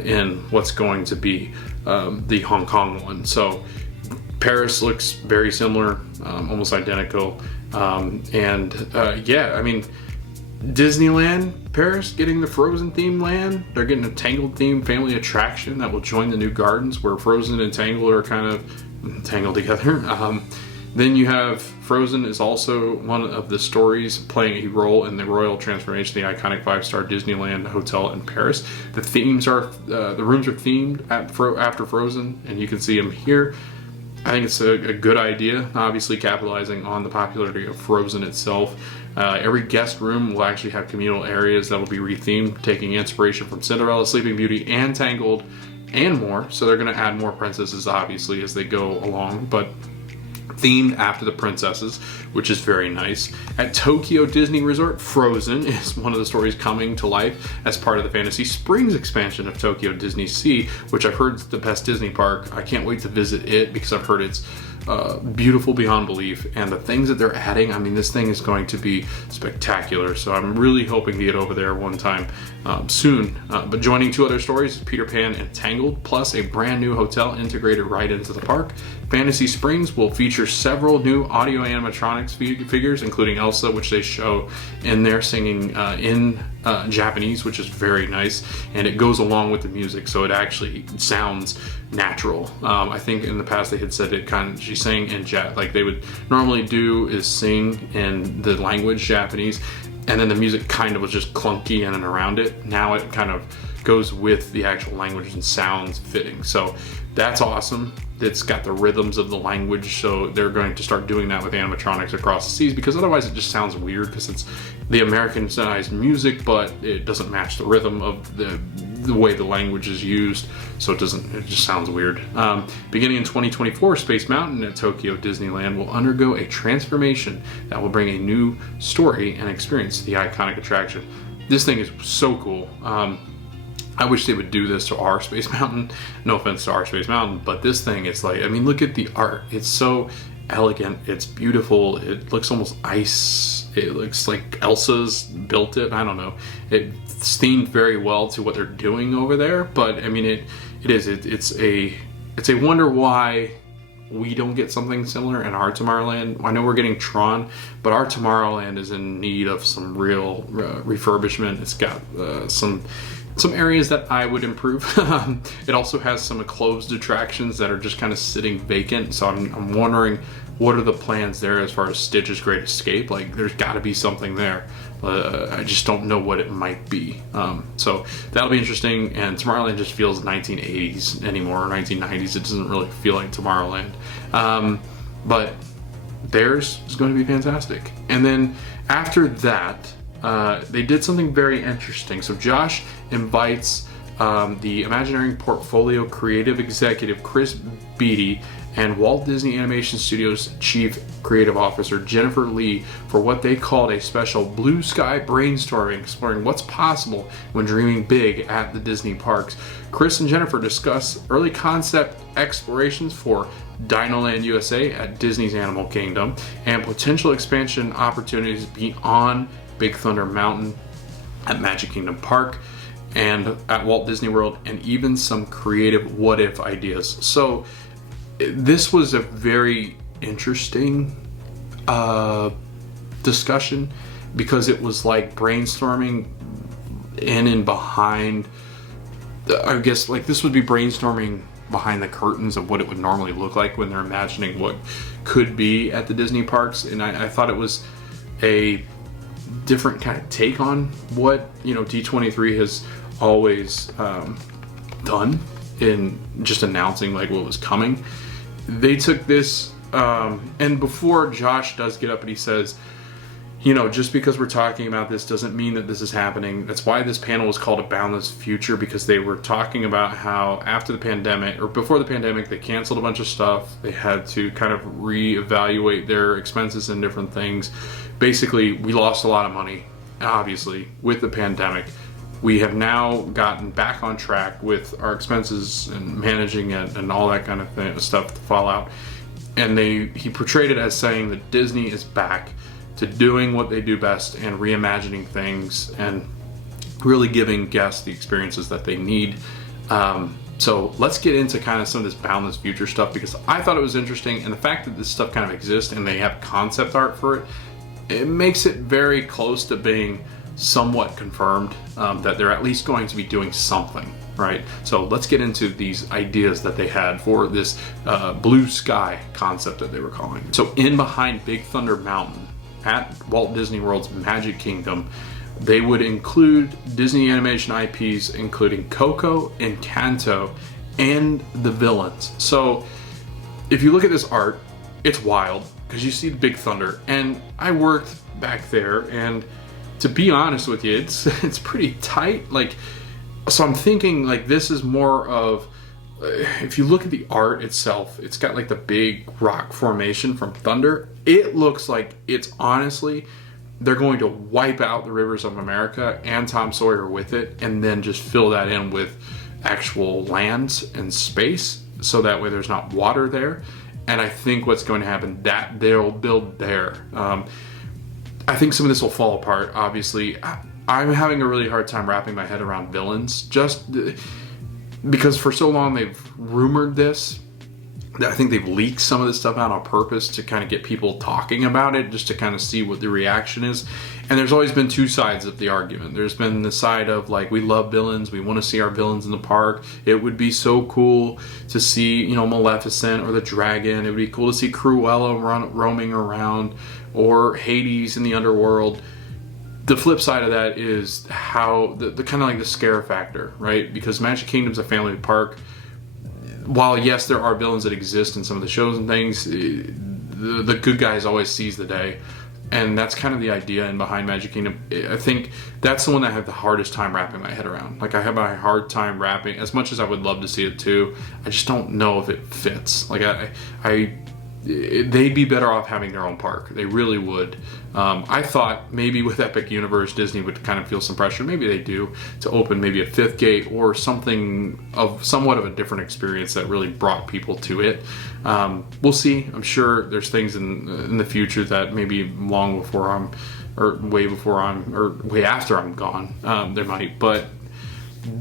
in what's going to be the Hong Kong one. So Paris looks very similar, almost identical. Yeah, I mean, Disneyland Paris getting the Frozen themed land. They're getting a Tangled themed family attraction that will join the new gardens where Frozen and Tangled are kind of tangled together. Then you have Frozen is also one of the stories playing a role in the royal transformation of the iconic 5-star Disneyland hotel in Paris. The rooms are themed after Frozen, and you can see them here. I think it's a good idea, obviously capitalizing on the popularity of Frozen itself. Every guest room will actually have communal areas that will be rethemed, taking inspiration from Cinderella, Sleeping Beauty, and Tangled, and more. So they're going to add more princesses, obviously, as they go along, but themed after the princesses, which is very nice. At Tokyo Disney Resort, Frozen is one of the stories coming to life as part of the Fantasy Springs expansion of Tokyo Disney Sea, which I've heard is the best Disney park. I can't wait to visit it because I've heard it's beautiful beyond belief, and the things that they're adding, I mean, this thing is going to be spectacular. So I'm really hoping to get over there one time soon. But joining 2 other stories, Peter Pan and Tangled, plus a brand new hotel integrated right into the park. Fantasy Springs will feature several new audio animatronics figures, including Elsa, which they show in there singing in Japanese, which is very nice, and it goes along with the music, so it actually sounds natural. I think in the past they had said she sang in like they would normally do is sing in the language Japanese, and then the music kind of was just clunky in and around it. Now it kind of goes with the actual language and sounds fitting. So that's awesome. It's got the rhythms of the language, so they're going to start doing that with animatronics across the seas, because otherwise it just sounds weird because it's the Americanized music, but it doesn't match the rhythm of the way the language is used, so it just sounds weird. Beginning in 2024, Space Mountain at Tokyo Disneyland will undergo a transformation that will bring a new story and experience to the iconic attraction. This thing is so cool. I wish they would do this to our Space Mountain. No offense to our Space Mountain, but this thing is like, I mean, look at the art. It's so elegant. It's beautiful. It looks almost ice. It looks like Elsa's built it. I don't know. It's themed very well to what they're doing over there, but I mean, it's a wonder why we don't get something similar in our Tomorrowland. I know we're getting Tron, but our Tomorrowland is in need of some real refurbishment. It's got some areas that I would improve. It also has some closed attractions that are just kind of sitting vacant. So I'm wondering, what are the plans there as far as Stitch's Great Escape? Like, there's got to be something there. I just don't know what it might be. So that'll be interesting. And Tomorrowland just feels 1980s anymore, or 1990s. It doesn't really feel like Tomorrowland. But theirs is going to be fantastic. And then after that, they did something very interesting. So Josh invites the Imagineering Portfolio Creative Executive Chris Beatty and Walt Disney Animation Studios Chief Creative Officer Jennifer Lee for what they called a special blue sky brainstorming, exploring what's possible when dreaming big at the Disney parks. Chris and Jennifer discuss early concept explorations for Dinoland USA at Disney's Animal Kingdom and potential expansion opportunities beyond Big Thunder Mountain at Magic Kingdom Park and at Walt Disney World, and even some creative what if ideas. So this was a very interesting discussion, because it was like brainstorming in and behind, I guess like this would be brainstorming behind the curtains of what it would normally look like when they're imagining what could be at the Disney parks. And I thought it was a different kind of take on what, you know, D23 has always done in just announcing like what was coming. They took this and before Josh does get up and he says, you know, just because we're talking about this doesn't mean that this is happening. That's why this panel was called A Boundless Future, because they were talking about how after the pandemic, or before the pandemic, they canceled a bunch of stuff. They had to kind of reevaluate their expenses and different things. Basically, we lost a lot of money, obviously, with the pandemic. We have now gotten back on track with our expenses and managing it and all that kind of stuff to fall out. And he portrayed it as saying that Disney is back to doing what they do best and reimagining things and really giving guests the experiences that they need. So let's get into kind of some of this Boundless Future stuff, because I thought it was interesting, and the fact that this stuff kind of exists and they have concept art for it, it makes it very close to being somewhat confirmed that they're at least going to be doing something, right? So let's get into these ideas that they had for this blue sky concept that they were calling. So in behind Big Thunder Mountain at Walt Disney World's Magic Kingdom, they would include Disney animation IPs including Coco, Encanto, and the villains. So if you look at this art, it's wild because you see the Big Thunder, and I worked back there, and to be honest with you, it's pretty tight. Like, so I'm thinking like this is more of, if you look at the art itself, it's got like the big rock formation from Thunder. It looks like it's honestly, they're going to wipe out the rivers of America and Tom Sawyer with it, and then just fill that in with actual lands and space, so that way there's not water there. And I think what's going to happen, that they'll build there. I think some of this will fall apart, obviously. I'm having a really hard time wrapping my head around villains, just because for so long they've rumored this. I think they've leaked some of this stuff out on purpose to kind of get people talking about it, just to kind of see what the reaction is. And there's always been two sides of the argument. There's been the side of like, we love villains, we want to see our villains in the park. It would be so cool to see, you know, Maleficent or the dragon. It would be cool to see Cruella roaming around, or Hades in the underworld. The flip side of that is how the kind of like the scare factor, right? Because Magic Kingdom's a family park. While yes, there are villains that exist in some of the shows and things, the good guys always seize the day. And that's kind of the idea in behind Magic Kingdom. I think that's the one that I have the hardest time wrapping my head around. Like, I have a hard time wrapping, as much as I would love to see it too, I just don't know if it fits. Like, they'd be better off having their own park. They really would. I thought maybe with Epic Universe, Disney would kind of feel some pressure. Maybe they do, to open maybe a fifth gate or something of somewhat of a different experience that really brought people to it. We'll see. I'm sure there's things in the future that maybe long before I'm, or way before I'm, or way after I'm gone, there might. But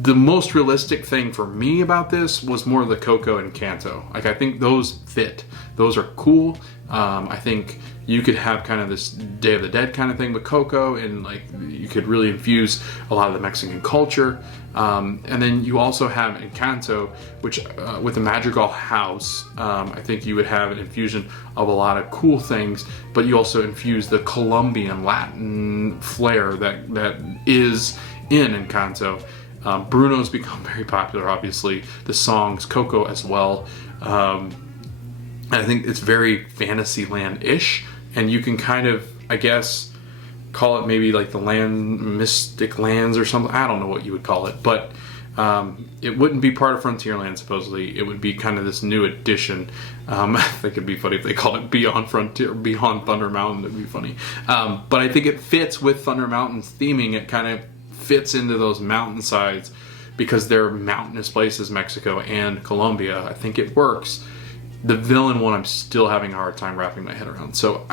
the most realistic thing for me about this was more the Coco and Encanto. Like, I think those fit. Those are cool. I think you could have kind of this Day of the Dead kind of thing with Coco, and like you could really infuse a lot of the Mexican culture. And then you also have Encanto, which with the Madrigal house, I think you would have an infusion of a lot of cool things, but you also infuse the Colombian Latin flair that is in Encanto. Bruno's become very popular, obviously. The songs, Coco as well. I think it's very Fantasyland-ish, and you can kind of, I guess, call it maybe like the Mystic Lands or something. I don't know what you would call it, but It wouldn't be part of Frontierland, supposedly. It would be kind of this new addition. I think it'd be funny if they called it Beyond Frontier, Beyond Thunder Mountain. It'd be funny. But I think it fits with Thunder Mountain's theming. It kind of fits into those mountainsides because they're mountainous places, Mexico and Colombia. I think it works. The villain one, I'm still having a hard time wrapping my head around. So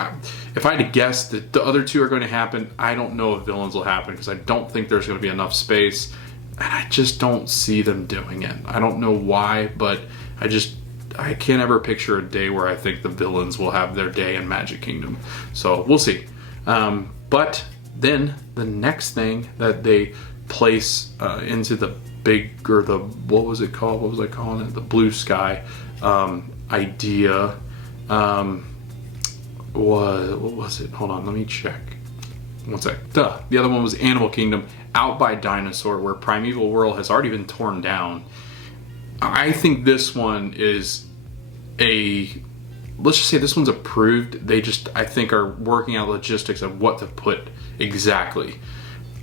if I had to guess that the other two are going to happen, I don't know if villains will happen because I don't think there's going to be enough space. And I just don't see them doing it. I don't know why, but I can't ever picture a day where I think the villains will have their day in Magic Kingdom. So we'll see. But then the next thing that they place into the big, or the, what was it called? What was I calling it? The blue sky idea. What was it? Hold on, let me check. One sec. The other one was Animal Kingdom out by Dinosaur, where Primeval World has already been torn down. I think this one is let's just say this one's approved. They just, I think, are working out logistics of what to put exactly.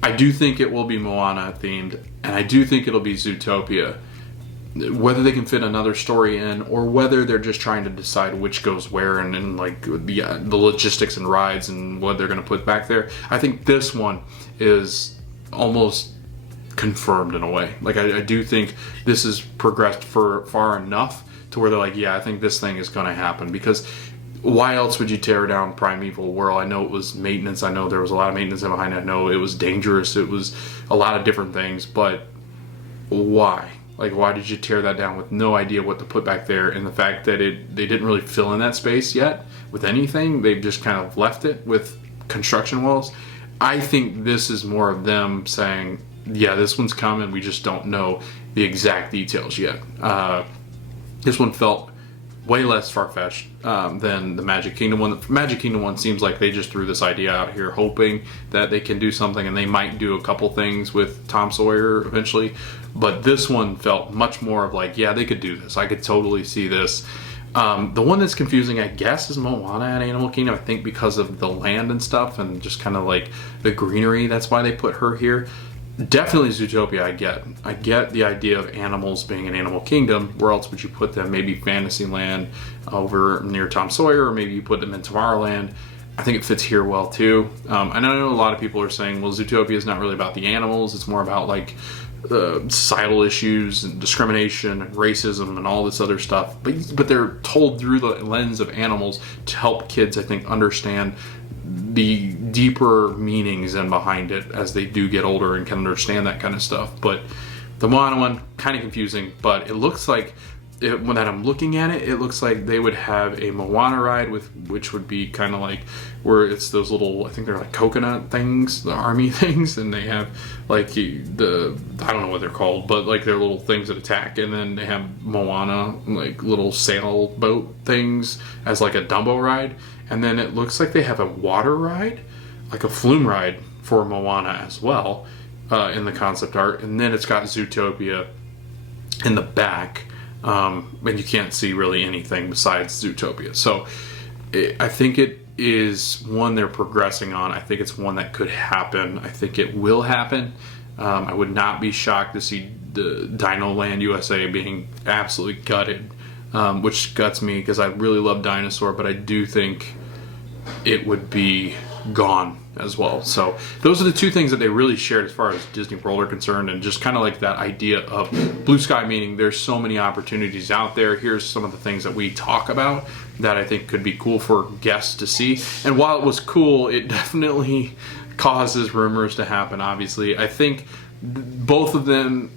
I do think it will be Moana themed, and I do think it'll be Zootopia. Whether they can fit another story in, or whether they're just trying to decide which goes where, and like the logistics and rides and what they're going to put back there. I think this one is almost confirmed in a way. Like I do think this has progressed for far enough to where they're like, yeah, I think this thing is going to happen. Because why else would you tear down Primeval World? I know it was maintenance. I know there was a lot of maintenance behind it. I know it was dangerous. It was a lot of different things. But why? Like, why did you tear that down with no idea what to put back there? And the fact that they didn't really fill in that space yet with anything. They've just kind of left it with construction walls. I think this is more of them saying, yeah, this one's coming. We just don't know the exact details yet. This one felt way less far-fetched than the Magic Kingdom one. The Magic Kingdom one seems like they just threw this idea out here hoping that they can do something, and they might do a couple things with Tom Sawyer eventually. But this one felt much more of like, yeah, they could do this. I could totally see this. The one that's confusing, I guess, is Moana at Animal Kingdom. I think because of the land and stuff and just kind of like the greenery. That's why they put her here. Definitely Zootopia, I get the idea of animals being in Animal Kingdom. Where else would you put them? Maybe Fantasyland over near Tom Sawyer, or maybe you put them in Tomorrowland. I think it fits here well too. And I know a lot of people are saying, well, Zootopia is not really about the animals. It's more about like societal issues and discrimination and racism and all this other stuff. But they're told through the lens of animals to help kids, I think, understand the deeper meanings and behind it as they do get older and can understand that kind of stuff. But the Moana one, kind of confusing, but it looks like, when I'm looking at it, it looks like they would have a Moana ride which would be kind of like where it's those little, I think they're like coconut things, the army things, and they have like I don't know what they're called, but like they're little things that attack, and then they have Moana like little sailboat things as like a Dumbo ride. And then it looks like they have a water ride, like a flume ride for Moana as well, in the concept art. And then it's got Zootopia in the back, and you can't see really anything besides Zootopia. So I think it is one they're progressing on. I think it's one that could happen. I think it will happen. I would not be shocked to see the Dino Land USA being absolutely gutted. Which guts me because I really love Dinosaur, but I do think it would be gone as well. So those are the two things that they really shared as far as Disney World are concerned, and just kind of like that idea of blue sky, meaning there's so many opportunities out there. Here's some of the things that we talk about that I think could be cool for guests to see. And while it was cool, it definitely causes rumors to happen, obviously. I think both of them,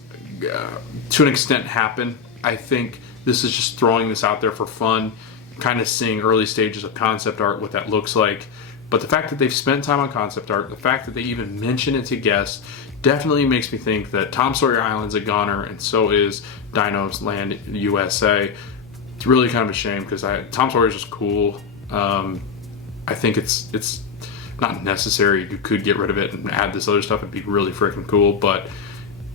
to an extent, happen. I think this is just throwing this out there for fun, kind of seeing early stages of concept art, what that looks like. But the fact that they've spent time on concept art, the fact that they even mention it to guests, definitely makes me think that Tom Sawyer Island's a goner, and so is Dino's Land USA. It's really kind of a shame because Tom Sawyer's just cool. I think it's not necessary. You could get rid of it and add this other stuff. It'd be really freaking cool, but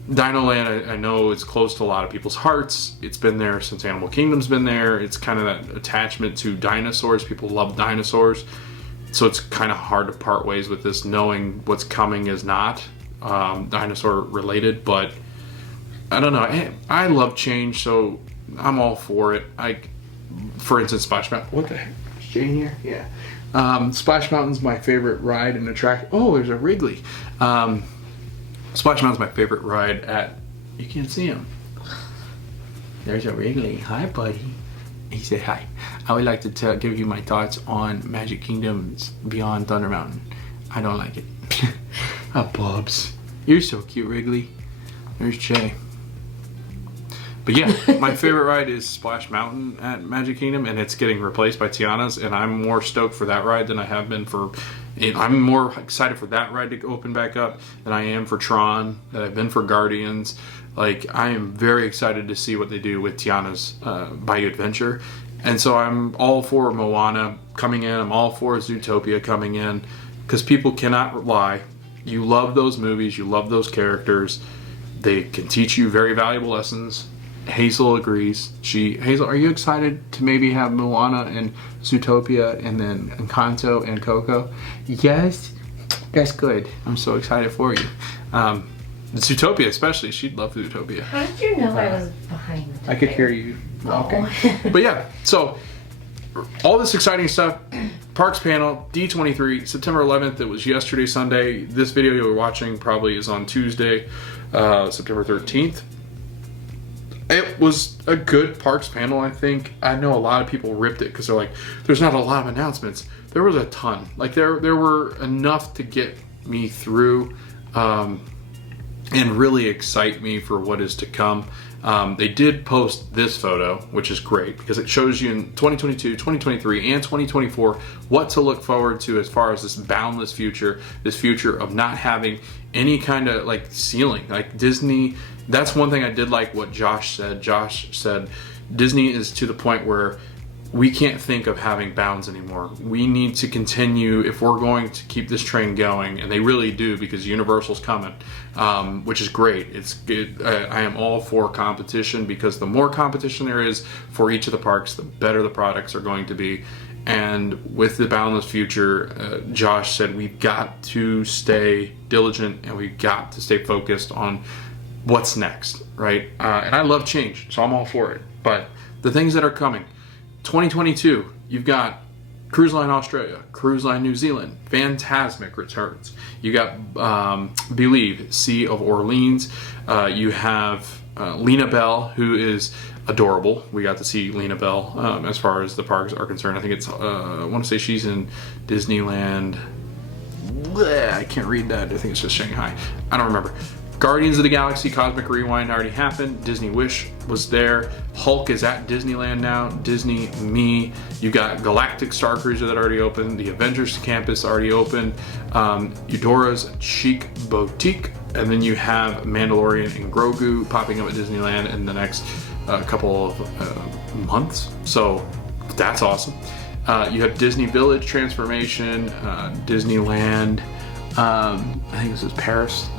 Dino Land, I know it's close to a lot of people's hearts. It's been there since Animal Kingdom's been there. It's kind of that attachment to dinosaurs. People love dinosaurs. So it's kind of hard to part ways with this, knowing what's coming is not dinosaur related. But I don't know. I love change, so I'm all for it. For instance, Splash Mountain. What the heck? Is Jane here? Yeah. Splash Mountain's my favorite ride and attraction. Oh, there's a Wrigley. Splash Mountain's my favorite ride at. You can't see him. There's a Wrigley. Hi, buddy. He said hi. I would like to give you my thoughts on Magic Kingdom's Beyond Thunder Mountain. I don't like it. Oh, Bubs. You're so cute, Wrigley. There's Jay. But yeah, my favorite ride is Splash Mountain at Magic Kingdom, and it's getting replaced by Tiana's, and I'm more stoked for that ride than I have been for... I'm more excited for that ride to open back up than I am for Tron, that I've been for Guardians. Like, I am very excited to see what they do with Tiana's Bayou Adventure. And so I'm all for Moana coming in. I'm all for Zootopia coming in. Because people cannot lie. You love those movies. You love those characters. They can teach you very valuable lessons. Hazel agrees. Hazel, are you excited to maybe have Moana and Zootopia and then Encanto and Coco? Yes. That's good. I'm so excited for you. Zootopia especially. She'd love Zootopia. How did you know I was behind? I could hear you walking. But yeah, so all this exciting stuff. Parks panel, D23, September 11th. It was yesterday, Sunday. This video you're watching probably is on Tuesday, September 13th. It was a good Parks panel, I think. I know a lot of people ripped it because they're like, there's not a lot of announcements. There was a ton. Like, there were enough to get me through and really excite me for what is to come. They did post this photo, which is great because it shows you in 2022, 2023, and 2024 what to look forward to as far as this boundless future, this future of not having any kind of like ceiling. Like Disney, that's one thing I did like what Josh said. Josh said Disney is to the point where we can't think of having bounds anymore. We need to continue if we're going to keep this train going, and they really do because Universal's coming, which is great. It's good. I am all for competition because the more competition there is for each of the parks, the better the products are going to be. And with the boundless future, Josh said we've got to stay diligent and we've got to stay focused on what's next, right? And I love change, so I'm all for it. But the things that are coming, 2022, you've got Cruise Line Australia, Cruise Line New Zealand, Fantasmic returns. You got Believe, Sea of Orleans. You have Lena Bell, who is adorable. We got to see Lena Bell as far as the parks are concerned. I think it's, I want to say she's in Disneyland. Blech, I can't read that. I think it's just Shanghai. I don't remember. Guardians of the Galaxy Cosmic Rewind already happened. Disney Wish was there. Hulk is at Disneyland now. Disney Me. You got Galactic Star Cruiser that already opened. The Avengers Campus already opened. Eudora's Chic Boutique. And then you have Mandalorian and Grogu popping up at Disneyland in the next couple of months. So that's awesome. You have Disney Village Transformation, Disneyland. I think this is Paris.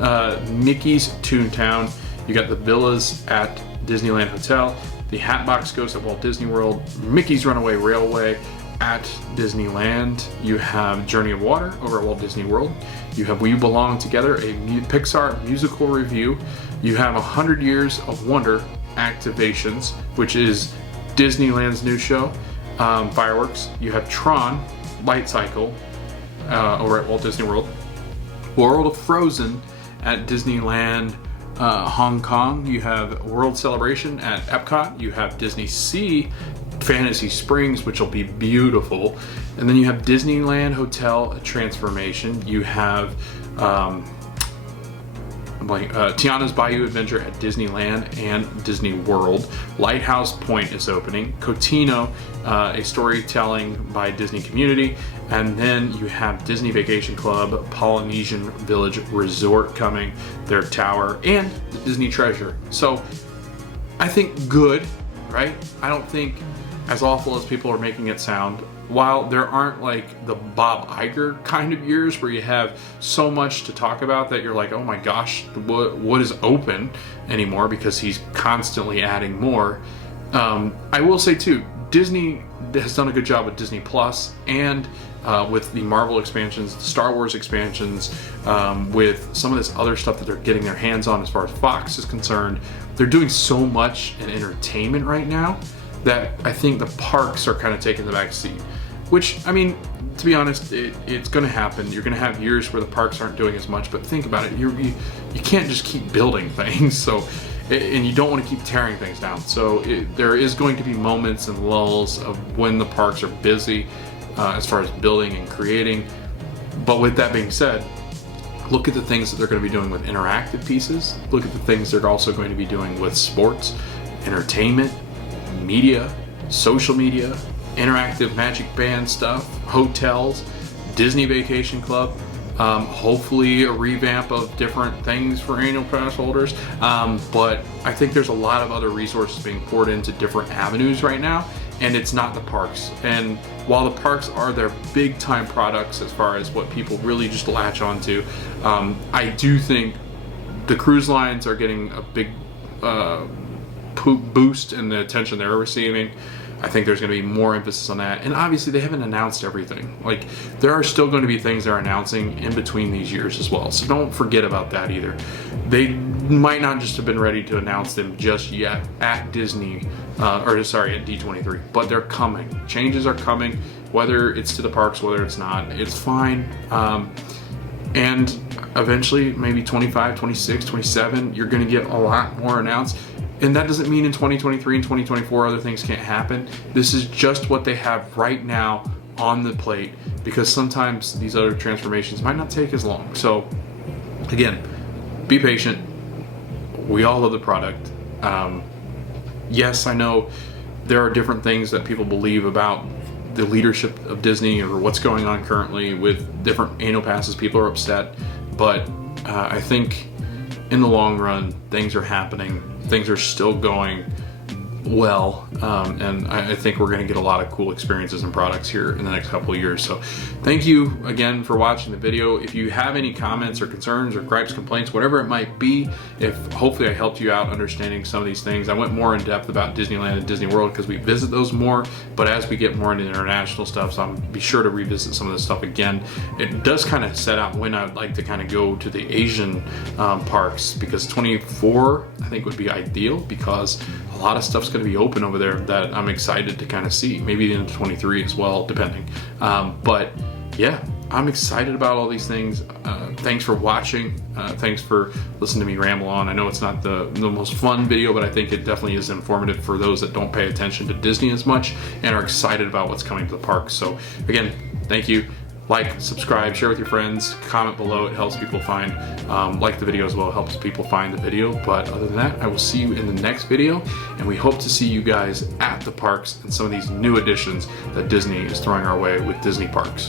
Mickey's Toontown. You got the villas at Disneyland Hotel, the Hatbox Ghost at Walt Disney World, Mickey's Runaway Railway at Disneyland. You have Journey of Water over at Walt Disney World. You have We Belong Together, a Pixar musical review. You have 100 Years of Wonder activations, which is Disneyland's new show, fireworks. You have Tron Light Cycle over at Walt Disney World. World of Frozen at Disneyland Hong Kong. You have World Celebration at Epcot. You have Disney Sea Fantasy Springs, which will be beautiful. And then you have Disneyland Hotel Transformation. You have Tiana's Bayou Adventure at Disneyland and Disney World. Lighthouse Point is opening. Cotino, a storytelling by Disney Community. And then you have Disney Vacation Club, Polynesian Village Resort coming, their tower, and the Disney Treasure. So I think good, right? I don't think as awful as people are making it sound. While there aren't like the Bob Iger kind of years where you have so much to talk about that you're like, oh my gosh, what is open anymore, because he's constantly adding more. I will say too, Disney has done a good job with Disney Plus and with the Marvel expansions, the Star Wars expansions, with some of this other stuff that they're getting their hands on as far as Fox is concerned. they're doing so much in entertainment right now that I think the parks are kind of taking the back seat. Which, I mean, to be honest, it's going to happen. You're going to have years where the parks aren't doing as much, but think about it. You can't just keep building things, so, and you don't want to keep tearing things down. So there is going to be moments and lulls of when the parks are busy as far as building and creating. But with that being said, look at the things that they're going to be doing with interactive pieces. Look at the things they're also going to be doing with sports, entertainment, media, social media, interactive Magic Band stuff, hotels, Disney Vacation Club, hopefully a revamp of different things for annual pass holders. But I think there's a lot of other resources being poured into different avenues right now, and it's not the parks. And while the parks are their big time products as far as what people really just latch onto, I do think the cruise lines are getting a big boost in the attention they're receiving. I think there's going to be more emphasis on that. And obviously they haven't announced everything. Like, there are still going to be things they're announcing in between these years as well. So don't forget about that either. They might not just have been ready to announce them just yet at Disney, at D23, but they're coming. Changes are coming, whether it's to the parks, whether it's not, it's fine. And eventually, maybe 25, 26, 27, you're going to get a lot more announced. And that doesn't mean in 2023 and 2024 other things can't happen. This is just what they have right now on the plate, because sometimes these other transformations might not take as long. So again, be patient. We all love the product. Yes, I know there are different things that people believe about the leadership of Disney or what's going on currently with different annual passes. People are upset, but I think in the long run, things are happening. Things are still going well, and I think we're going to get a lot of cool experiences and products here in the next couple of years. So thank you again for watching the video. If you have any comments or concerns or gripes, complaints, whatever it might be, if hopefully I helped you out understanding some of these things. I went more in depth about Disneyland and Disney World because we visit those more, but as we get more into international stuff, so I'm be sure to revisit some of this stuff again. It does kind of set out when I'd like to kind of go to the Asian parks, because 24 I think would be ideal, because a lot of stuff's going to be open over there that I'm excited to kind of see. Maybe into 23 as well, depending. But yeah, I'm excited about all these things. Thanks for watching. Thanks for listening to me ramble on. I know it's not the most fun video, but I think it definitely is informative for those that don't pay attention to Disney as much and are excited about what's coming to the parks. So again, thank you. Like, subscribe, share with your friends, comment below. It helps people find, like the video as well, it helps people find the video. But other than that, I will see you in the next video, and we hope to see you guys at the parks and some of these new additions that Disney is throwing our way with Disney Parks.